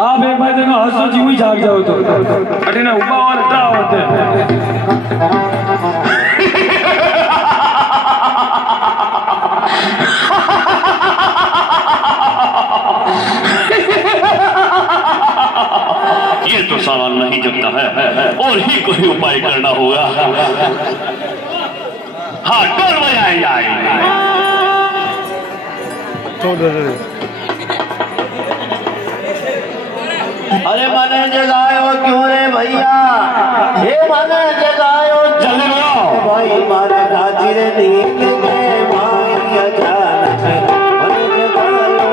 आप एक बार देखो हंसो जी हुई जाग जाओ तो अरे ना उबा और टा होते ये तो सवाल नहीं जमता है और ही कोई उपाय करना होगा। हाँ टोल बजाए जाए। अरे मने जगायो क्यों रे भैया, हे मने जगायो जल्दी लगाओ भाई मारे गाजी रे नींद के भाई अचानक मने जगायो।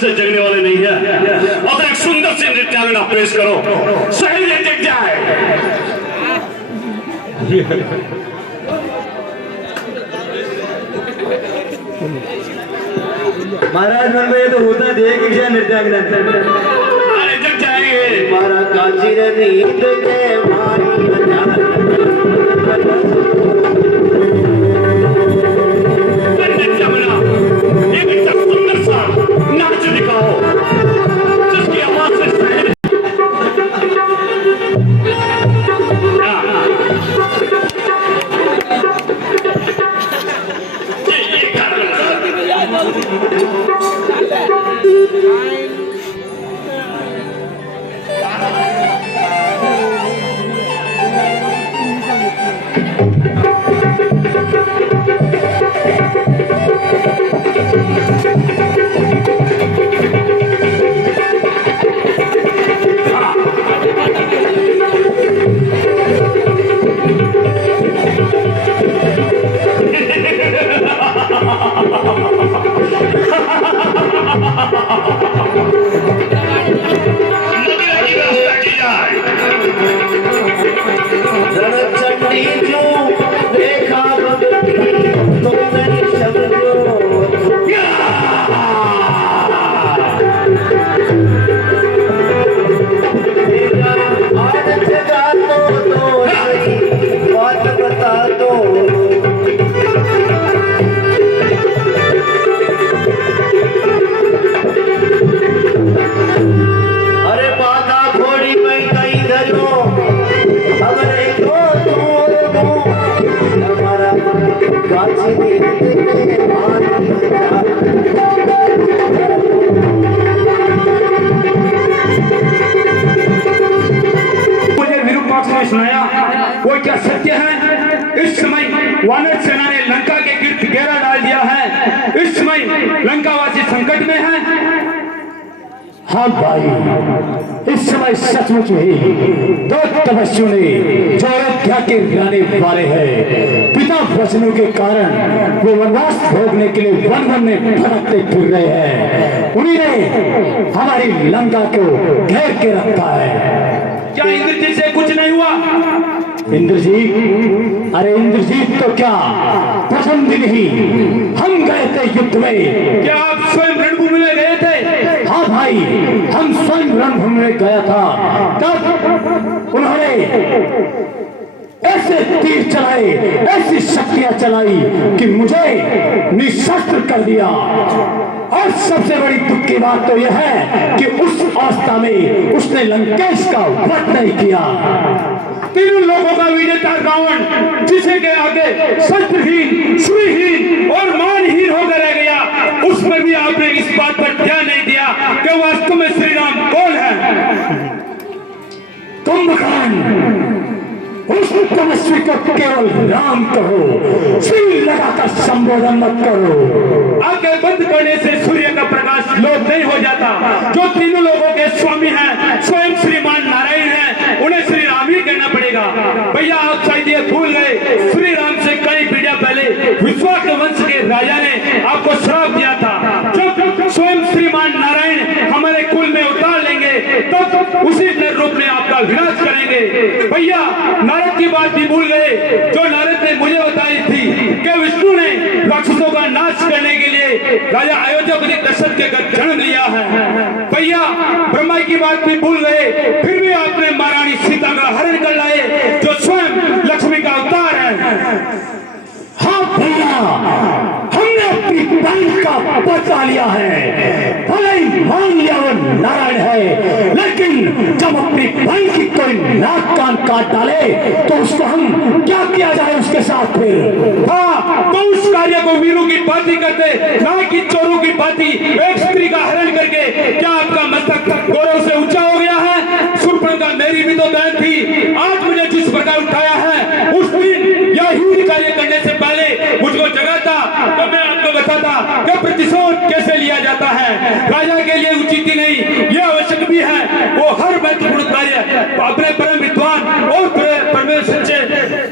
से जगने वाले नहीं है और एक सुंदर से नृत्यांगना पेश करो, सही जग जाए। महाराज मन में ये तो होता देख क्या नृत्यांगना, अरे जग जाएंगे। मारा गाजी रे नींद के भाई अचानक नृत्यांगना एक सुंदर सा नाच दिखाओ जिसकी आवाज से वो क्या सत्य है? इस समय वानर सेना ने लंका के गिर्द घेरा डाल दिया है। इस समय लंकावासी संकट में है। हाँ भाई, इस समय सचमुच ही दो तपस्वियों ने जो अयोध्या के रहने वाले हैं, पिता वचनों के कारण वो वनवास भोगने के लिए वन वन में भटकते फिर रहे हैं। उन्हीं ने हमारी लंका को घेर के रखा है। क्या इंद्रजीत से कुछ नहीं हुआ? इंद्रजीत? अरे इंद्रजीत तो क्या, प्रथम दिन ही हम गए थे युद्ध में। क्या आप स्वयं रणभूमि में गए थे? हाँ भाई, हम स्वयं रणभूमि में गया था। तब उन्होंने ऐसे तीर चलाए, ऐसी शक्तियां चलाई कि मुझे निशस्त्र कर दिया। और सबसे बड़ी दुख की बात तो यह है कि उस अवस्था में उसने लंकेश का वध नहीं किया। तीनों लोगों का विजेता रावण जिसे के आगे शस्त्रहीन, सुरहीन और मानहीन होकर रह गया, उसमें भी आपने इस बात पर ध्यान नहीं दिया कि वास्तव में श्री राम कौन है। कुंभकर्ण, उस तपस्वी को केवल राम कहो, श्री लगाकर संबोधन मत करो। आंखें बंद करने से सूर्य का प्रकाश लोप नहीं हो जाता। जो तीनों लोगों के स्वामी हैं, स्वयं श्रीमान नारायण हैं, उन्हें श्री राम ही कहना पड़ेगा। भैया आप शायद ये भूल गए, श्री राम से कई पीढ़ियां पहले विश्वास वंश के राजा ने आपको श्राप दिया था। जब स्वयं श्रीमान नारायण हमारे कुल में उतार लेंगे तब उसी रूप में आपका विनाश करेंगे। भैया नारद की बात भी भूल गए, जो नारद ने मुझे बताई थी कि विष्णु ने राक्षसों का नाश करने के लिए राजा अयोध्या दशरथ के घर जन्म लिया है। भैया ब्रह्मा की बात भी भूल गए, फिर भी आपने महारानी सीता का हरण कर लाए, जो स्वयं लक्ष्मी का अवतार है। हाँ भैया, हमने अपनी बहन का बदला लिया है। भले ही मान लिया वो नारायण है, लेकिन जब अपनी बहन की कोई नाक कान काट डाले तो उसको हम क्या किया जाए उसके साथ फिर? हाँ, तो उस कार्य को वीरों की बाती करते, ना कि चोरों की बाती। एक स्त्री का हरण करके क्या आपका मस्तक गौरव से ऊंचा हो गया है? शूर्पणखा मेरी भी तो बहन थी। आज मुझे जिस प्रकार उठाया है, उस दिन यह युद्ध कार्य करने से पहले मुझको जगाता तो मैं आपको बताता कि प्रतिशोध कैसे लिया जाता है। राजा के लिए उचित ही नहीं, यह आवश्यक भी है वो हर महत्वपूर्ण कार्य अपने परम विद्वान और परमेश्वर सच्चे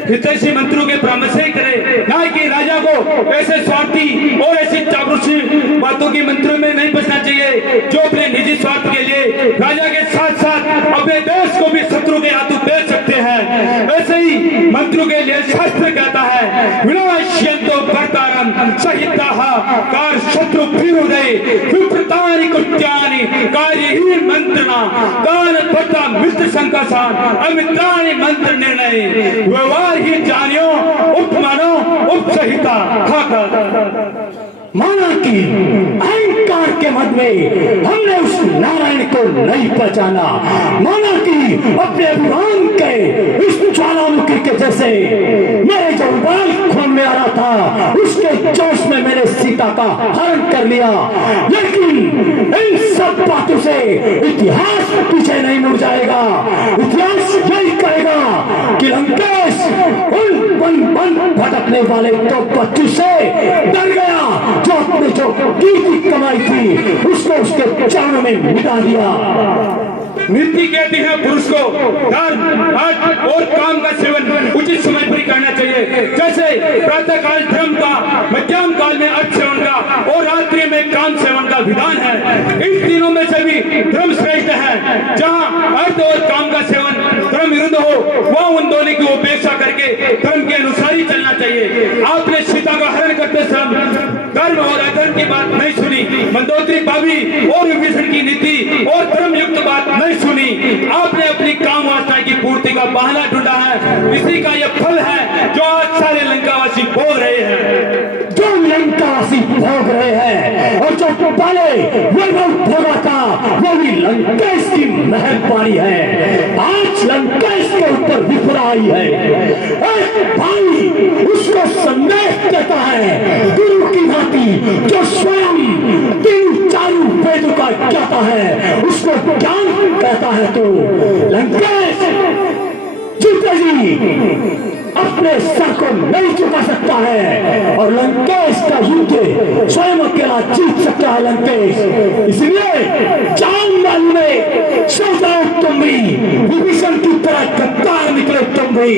हितैषी मंत्रियों के परामर्श से करे, ना कि राजा को ऐसे स्वार्थी और ऐसी चापलूसी बातों की मंत्रियों में नहीं फंसना चाहिए, जो अपने निजी स्वार्थ के लिए राजा के साथ साथ अपने देश को भी शत्रु के हाथों बेच सकते हैं। ऐसे ही मंत्रियों के लिए शास्त्र कहता है, विनाश्यन्तो भर्तारं सहिताः कार शत्रु विरुदे विप्रतानि कृत्यानि कार्यहीन मंत्रणा दान पत्ता मित्र संकसान अमित्राणि मंत्र निर्णय व्यवहार ही जानियो उपमानो उपसहिता। माना कि अहंकार के मद में हमने उस नारायण को नहीं पहचाना, माना कि अपने अभिमान के इस ज्वालामुखी के जैसे मेरे जो उबाल खून में आ रहा था उसके जोश में मैंने सीता का हरण कर लिया, लेकिन इन सब बातों से इतिहास पीछे नहीं मुड़ जाएगा। इतिहास यही कहेगा कि लंकेश उन वन भटकने वाले तो बच्चों से डर गया जो अपने जो कीर्ति कमाई थी उसको उसके चरणों में मिटा दिया। नीति कहती है पुरुष को धर्म, अर्थ और काम का सेवन उचित समय पर करना चाहिए। जैसे प्रातः काल धर्म का, मध्याह्न काल में अर्थ सेवन का और रात्रि में काम सेवन का विधान है। इन तीनों में से भी धर्म श्रेष्ठ है। जहाँ अर्थ और काम का सेवन धर्म विरुद्ध हो, वह उन दोनों की उपेक्षा करके धर्म के अनुसार ही चलना चाहिए। आपने सीता का हरण करते समय धर्म और अधर्म की बात नहीं सुनी, मंदोदरी भाभी और विभीषण की नीति और धर्म युक्त बात नहीं सुनी। आपने अपनी काम वासना की पूर्ति का बहाना ढूंढा है। इसी का यह फल है जो आज सारे लंकावासी भोग रहे हैं। जो लंकावासी भोग रहे हैं और जो पहले वैभव भोगा था वो भी लंकेश की मेहरबानी है। आज लंकेश के ऊपर विपदा आई है। एक भाई उसको संदेश देता है गुरु की भांति, जो स्वयं तीन चारू वेदों का ज्ञाता है, उसको ज्ञान कहता है। तो लंकेश जीते जी अपने सर को नहीं चुका सकता है और लंकेश का युद्ध स्वयं अकेला जीत सकता है लंकेश। इसलिए जान मालूम में सो जाओ तुम भी, विभीषण की तरह गद्दार निकले तुम भी।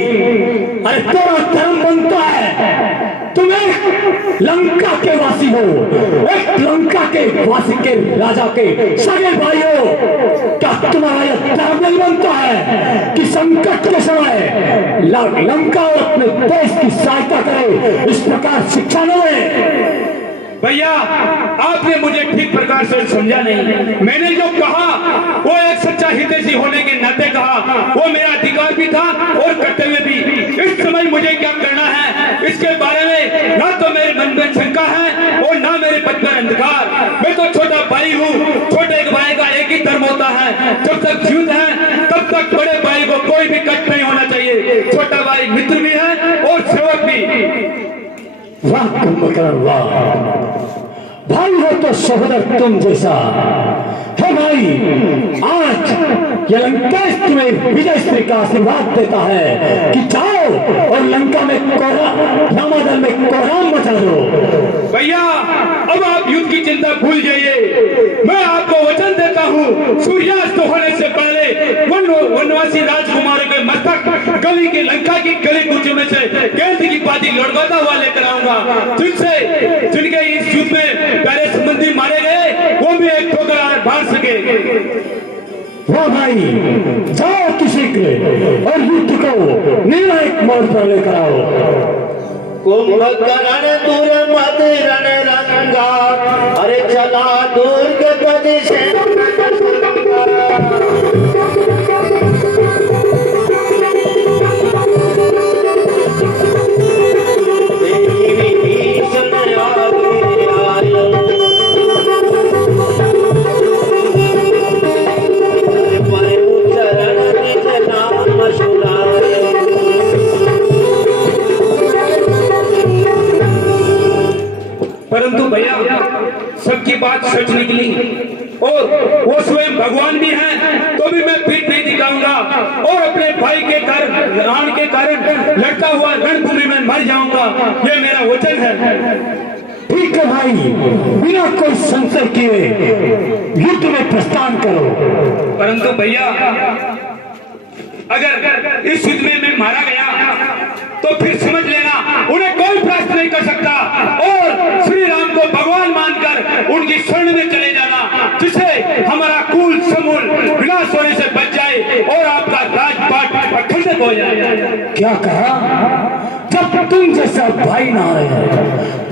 अरे तेरा धर्म बनता है तुम एक लंका के वासी हो, एक लंका के वासी के राजा के सगे भाई हो। क्या तुम्हारा यह धर्म नहीं बनता है कि संकट के समय लंका और अपने देश की सहायता करे, इस प्रकार शिक्षा न दे? भैया आपने मुझे ठीक प्रकार से समझा नहीं। मैंने जो कहा वो एक सच्चा हितैषी होने के नाते कहा, वो मेरा अधिकार भी था और कर्तव्य भी। इस समय मुझे क्या करना है इसके बारे में ना तो मेरे मन में शंका है और ना मेरे पद पर अंधकार। मैं तो छोटा भाई हूँ, छोटे भाई का एक ही धर्म होता है, जब तक जीवित है तब तक बड़े भाई को कोई भी कष्ट नहीं होना चाहिए। छोटा भाई मित्र भी है और सेवक भी। वाह कुंभकर्ण वाह, भाई हो तो सहोदर तुम जैसा है भाई। आज ये लंकेश तुम्हें विजय श्री का आशीर्वाद देता है कि जाओ और लंका में रामादल में कोहराम मचा दो। भैया अब आप युद्ध की चिंता भूल जाइए। मैं आपको वचन देता हूँ सूर्यास्त होने से पहले वनवासी राजकुमारों के मस्तक गली की लंका की गली कुचों में से गेंद की पाती लड़काता हुआ लेकर आऊंगा, जिनके इस युद्ध में प्यारे संबंधी मारे गए वो भी एक ठोकर भाग सके। वाह भाई, जाओ किसी के और युद्ध को निर्णायक मोड़ पर लेकर आओ। कुंभकर्ण दूर मत रण रंगा, अरे चला दुर्ग गज से परंतु भैया सबकी बात सच निकली और वो स्वयं भगवान भी हैं, तो भी मैं पीठ नहीं दिखाऊंगा और अपने भाई के कारण के कारण लड़ता हुआ रणभूमि में मर जाऊंगा। ये मेरा वचन है। ठीक है भाई, बिना कोई संशय किए युद्ध में प्रस्थान करो। परंतु भैया अगर इस युद्ध में मैं मारा गया तो फिर समझ लेना उन्हें कोई प्रश्न नहीं कर सकता और श्री राम को भगवान मानकर उनकी शरण में चले जाना, जिससे हमारा कुल समूल विनाश होने से बच जाए और आपका राजपाट अखंडित हो जाए। क्या कहा? जब तुम जैसा भाई ना रहे,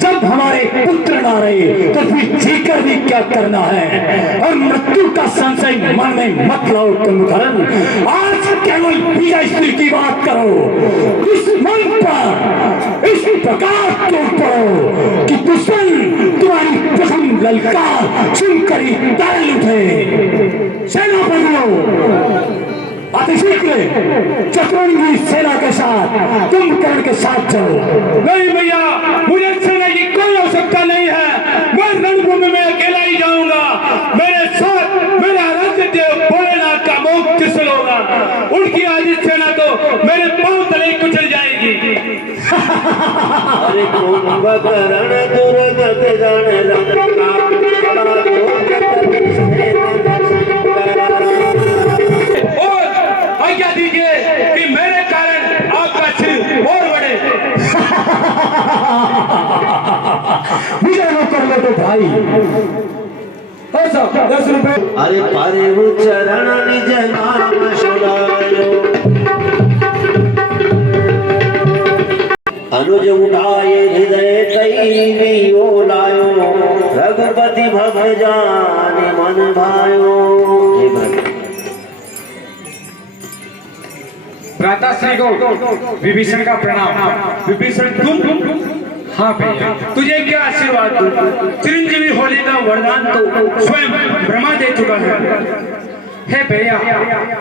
जब हमारे पुत्र ना रहे, तो फिर जीकर भी क्या करना है? और मृत्यु का संशय मन में मत लाओ कुंभकर्ण। आज केवल विजय की बात करो। इस मन पर इस प्रकार तोड़ पड़ो कि दुश्मन तुम्हारी प्रथम ललकार सुनकर ही दल उठे। सेनापतियों अतिशीघ्र चतुरंगी सेना के साथ कुंभकर्ण के साथ जाओ। नहीं भैया, मुझे सेना की कोई आवश्यकता नहीं है। मैं रणभूमि में अकेला ही जाऊंगा। मेरे साथ मेरा आराध्य देव भोलेनाथ का मोक्ष किसल होगा। उनकी आदि सेना तो मेरे पांव तले कुचल जाएगी। अरे कुंभकर्ण दुर्गत रण लंका, आज्ञा दीजिए कि मेरे कारण आपका सिर और बढ़े। विजय न कर लो तो भाई 10 रुपए। अरे पारे चरण निज नाम सुनायो, अनुज उठाए हृदय तई ओलायो, रघुपति भक्त जान मन भायो। भ्राताश्री को विभीषण का प्रणाम। विभीषण तुम? हाँ भैया, तुझे क्या आशीर्वाद दूं? चिरंजीवी होने का वरदान तो स्वयं ब्रह्मा दे चुका है। हे भैया,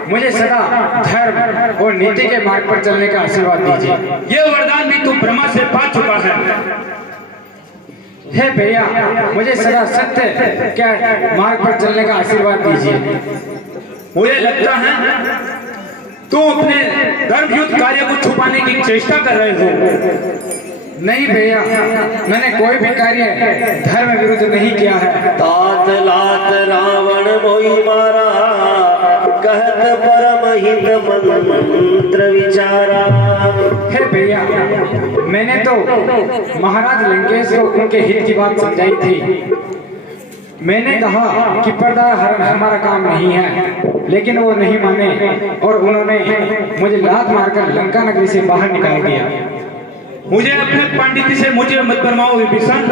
मुझे सदा धर्म और नीति के मार्ग पर चलने का आशीर्वाद दीजिए। ये वरदान भी तू ब्रह्मा से पा चुका है। हे भैया, मुझे सदा सत्य के मार्ग पर चलने का आशीर्वाद दीजिए। मुझे लगता है तुम अपने धर्मयुद्ध कार्य को छुपाने की चेष्टा कर रहे हो। नहीं भैया, मैंने कोई भी कार्य धर्म विरुद्ध नहीं किया है। तात लात रावण मोहि मारा, कहत परम हित मंत्र विचारा। हे भैया, मैंने तो महाराज लंकेश को उनके हित की बात समझाई थी। मैंने कहा कि पर्दा हरण हमारा काम नहीं है, लेकिन वो नहीं माने और उन्होंने मुझे लात मारकर लंका नगरी से बाहर निकाल दिया। मुझे अपने पंडित से मुझे मत बनवाओ विभीषण।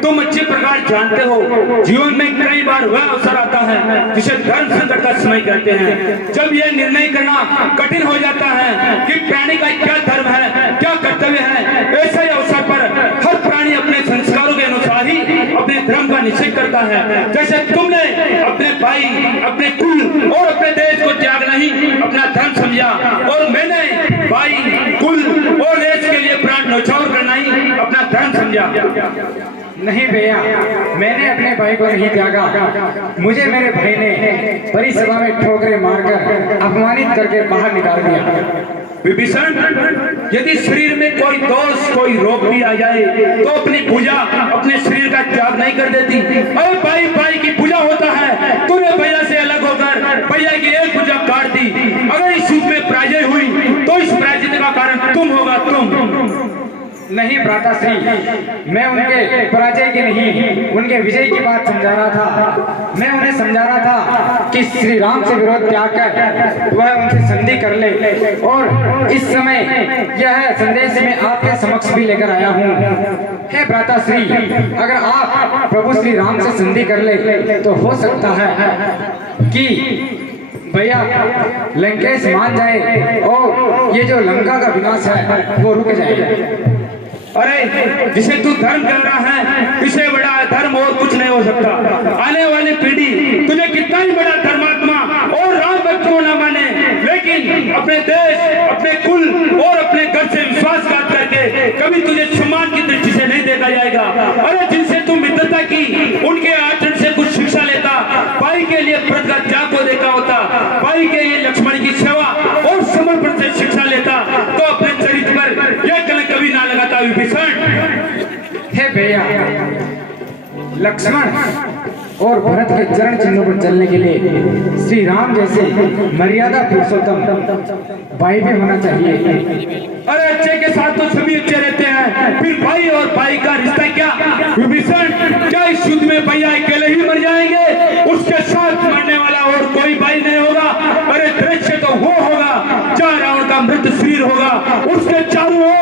तुम अच्छे प्रकार जानते हो जीवन में कई बार वह अवसर आता है जिसे धर्म संकट का समय कहते हैं, जब यह निर्णय करना कठिन हो जाता है कि प्राणी का क्या धर्म है, क्या कर्तव्य है। ऐसे ही अवसर पर हर प्राणी अपने संस्कारों के अनुसार ही अपने धर्म का निश्चय करता है। जैसे तुमने अपने भाई, अपने कुल और अपने देश को त्याग नहीं अपना धर्म समझा, और मैंने भाई, कुल और देश के लिए प्राण न्यौछावर करना ही अपना धर्म समझा। नहीं भैया, मैंने अपने भाई को नहीं त्यागा। मुझे मेरे भाई ने परिसभा में ठोकरे मारकर अपमानित करके बाहर निकाल दिया। विभीषण, यदि शरीर में कोई दोष, कोई रोग भी आ जाए तो अपनी पूजा, अपने शरीर का त्याग नहीं कर देती। अरे भाई भाई की पूजा होता है, तूने भैया से अलग होकर भैया की एक पूजा काट दी। अगर इस युद्ध में पराजय हुई तो इस पराजय का कारण तुम होगा, तुम। नहीं भ्राताश्री, मैं उनके पराजय की नहीं, उनके विजय की बात समझा रहा था। मैं उन्हें समझा रहा था कि श्री राम से विरोध त्याग कर वह उनसे संधि कर ले, और इस समय यह संदेश मैं आपके समक्ष भी लेकर आया हूँ। हे भ्राताश्री, अगर आप प्रभु श्री राम से संधि कर ले तो हो सकता है कि भैया लंकेश मान जाए और ये जो लंका का विनाश है वो रुक जाए। अरे जिसे तू धर्म कह रहा है, इसे बड़ा धर्म और कुछ नहीं हो सकता। आने वाली पीढ़ी तुझे कितना ही बड़ा धर्मात्मा और राम भक्त को न माने, लेकिन अपने देश, अपने कुल और अपने घर से विश्वासघात करके कभी तुझे सम्मान की दृष्टि से नहीं देखा जाएगा। अरे जिनसे तुम मित्रता की, उनके आचरण से कुछ शिक्षा लेता, भाई के लिए व्रत का त्याग को देखा होता, भाई के लिए लक्ष्मण की सेवा और समर्पण से शिक्षा लेता, तो अपने चरित्र पर यह कलंक कभी ना लगाता विभीषण। हे भैया, लक्ष्मण और भरत के चरण चिन्हों पर चलने के लिए श्री राम जैसे मर्यादा पुरुषोत्तम भाई भी होना चाहिए। अरे अच्छे के साथ तो सभी अच्छे रहते हैं, फिर भाई और भाई का रिश्ता क्या विभीषण? क्या इस युद्ध में भैया अकेले ही मर जाएंगे? उसके साथ मरने वाला और कोई भाई नहीं होगा। अरे दृश्य तो वो होगा जहाँ रावण का मृत शरीर होगा, उसके चारों ओर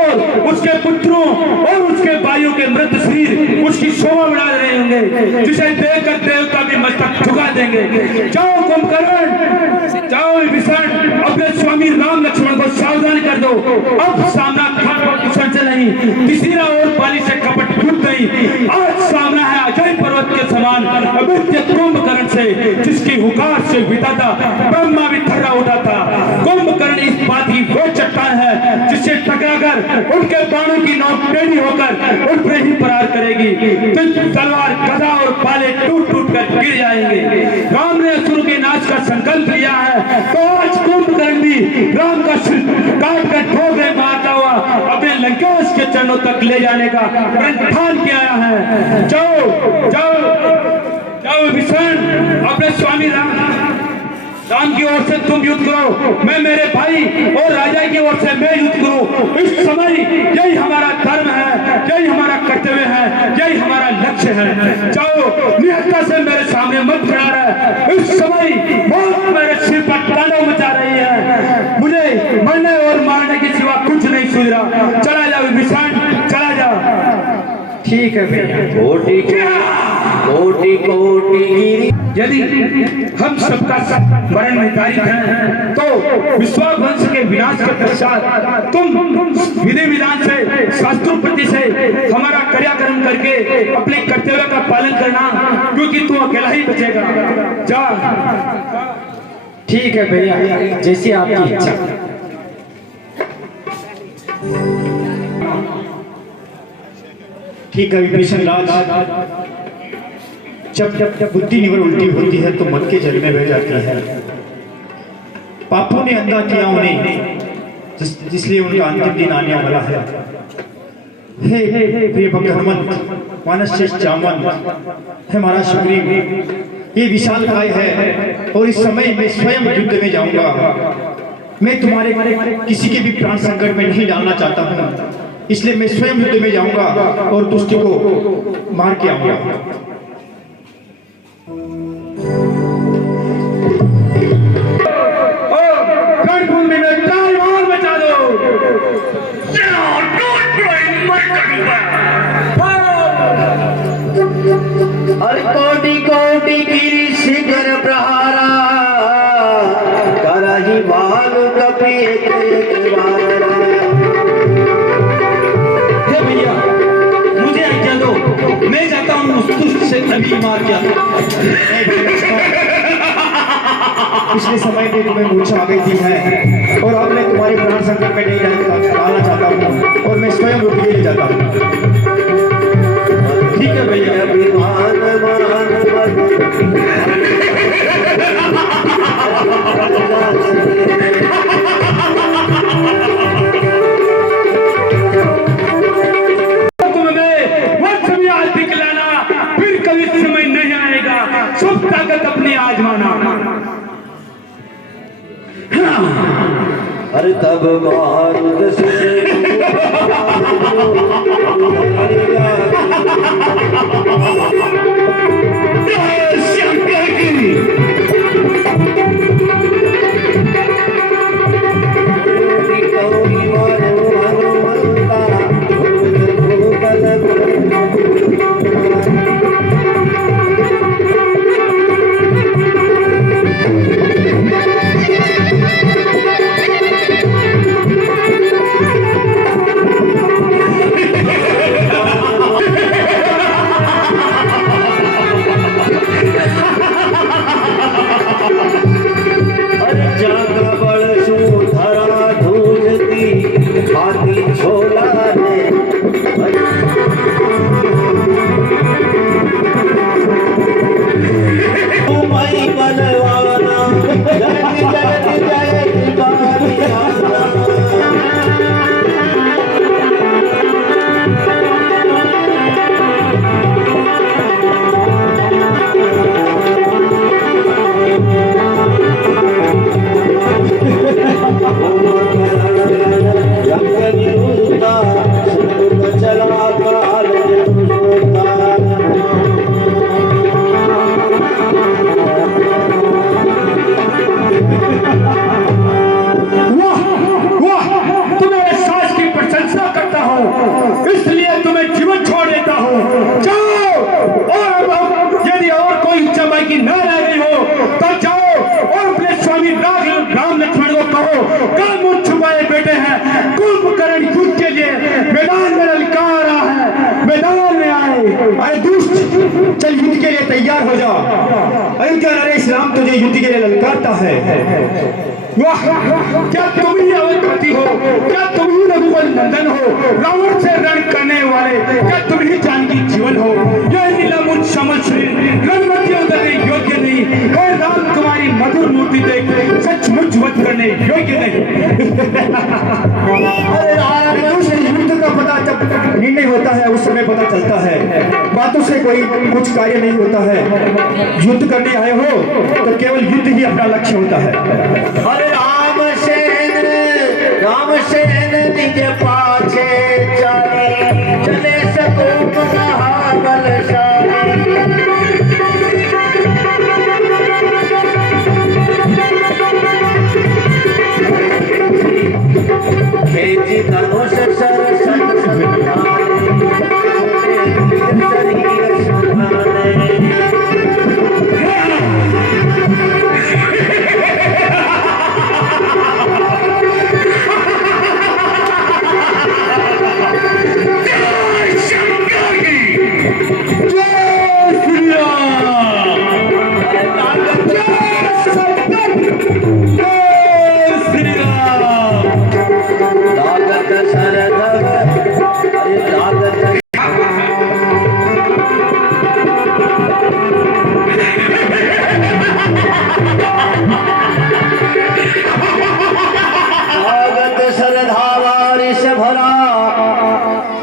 उसके पुत्रों और उसके भाइयों के मृत शरीर उसकी शोभा बढ़ा रहे होंगे, जिसे देखकर देवता भी मस्तक झुका देंगे। जाओ कुंभकर्ण, जाओ विभीषण, अपने स्वामी राम लक्ष्मण को सावधान कर दो। अब सामना खाट से नहीं, तीसरा और पाली से कपट टूट नहीं। आज सामना है अजय पर्वत के समान अभित्य कुंभकर्ण से, जिसकी हुकार से विधाता ब्रह्मा भी थर्रा उठा था। कुंभकर्ण इस बात की वो चट्टान है जिससे टकराकर उनके बाणों की नोक टेढ़ी होकर उन पर ही प्रहार करेगी। तो तलवार, गदा और पाले टूट टूट कर गिर जाएंगे। राम ने असुर के नाश का संकल्प लिया है, तो आज कुंभकर्ण भी राम का सिर काट कर ठोकरे मारता हुआ अपने लंकेश के चरणों तक ले जाने का प्रण किया है। जाओ जाओ जाओ विभीषण, अपने स्वामी राम की ओर से तुम युद्ध करो, मैं मेरे भाई और राजा की ओर से मैं युद्ध करूं। इस समय यही हमारा धर्म है, यही हमारा कर्तव्य है, यही हमारा लक्ष्य है। जाओ, निहत्ता से मेरे सामने मत खड़ा रहे। इस समय मौत मेरे सिर पर तांडव मचा रही है, मुझे मरने और मारने के सिवा कुछ नहीं सूझ रहा। चला जाओ विभीषण, चला जाओ। ठीक है भैया। कोटि कोटि कोटि यदि हम सबका सब वर्ण निर्धारित हैं, तो विश्वास वंश के विनाश के पश्चात तुम विधि विधान से, शास्त्रोपति से हमारा क्रियाकरण करके अपने कर्तव्य का पालन करना, क्योंकि तू अकेला ही बचेगा। जा। ठीक है भैया, जैसी आपकी इच्छा। ठीक है विभीषण राज, जब बुद्धि निवर उल्टी होती है तो मन के जल में बह जाती है। पापों ने अंधा किया उन्हें, जिसलिए उनका अंतिम दिन आने वाला है। हे प्रिय भक्त हनुमंत, मानस श्रेष्ठ जामवंत, हे महाराज सुग्रीव, ये विशाल काय है और इस समय मैं स्वयं युद्ध में जाऊंगा। मैं तुम्हारे किसी के भी प्राण संकट में नहीं डालना चाहता हूँ, इसलिए मैं स्वयं युद्ध में जाऊंगा और दुष्ट को मार के आऊंगा। रणभूमि में तालवार बचा दो। Don't उसे अभी मार दिया। पिछले समय में तुम्हें मूर्छा आ गई थी है और अब मैं तुम्हारे प्राण संकट में नहीं डालना चाहता हूँ और मैं स्वयं रुक ले जाता हूँ। ठीक है भैया। सब ताकत अपनी आजमाना। अरे तब मारुत से चल युद्ध के लिए तैयार हो जा। अयोध्या नरेश राम तुझे युद्ध के लिए ललकारता है। वाह, क्या तुम ही अवधपति हो, क्या तुम ही रघुकुल नंदन हो, रावण से रण करने वाले, क्या तुम ही जानकी जीवन हो। यह नीलमुख श्यामल शरीर रणमति उतरने योग्य नहीं है। राम तुम्हारी मधुर मूर्ति देख सचमुच वध करने योग्य नहीं। अरे युद्ध का पता जब निर्णय होता है उस समय पता चलता है, बातों से कोई कुछ कार्य नहीं होता है। युद्ध करने आए हो तो केवल युद्ध ही अपना लक्ष्य होता है। अरे रामसेन निज पाछे चले सको महाबलशाली। खेजी धनुष सरसत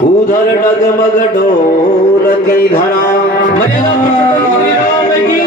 उधर डगमग ढोल की धरा। राम की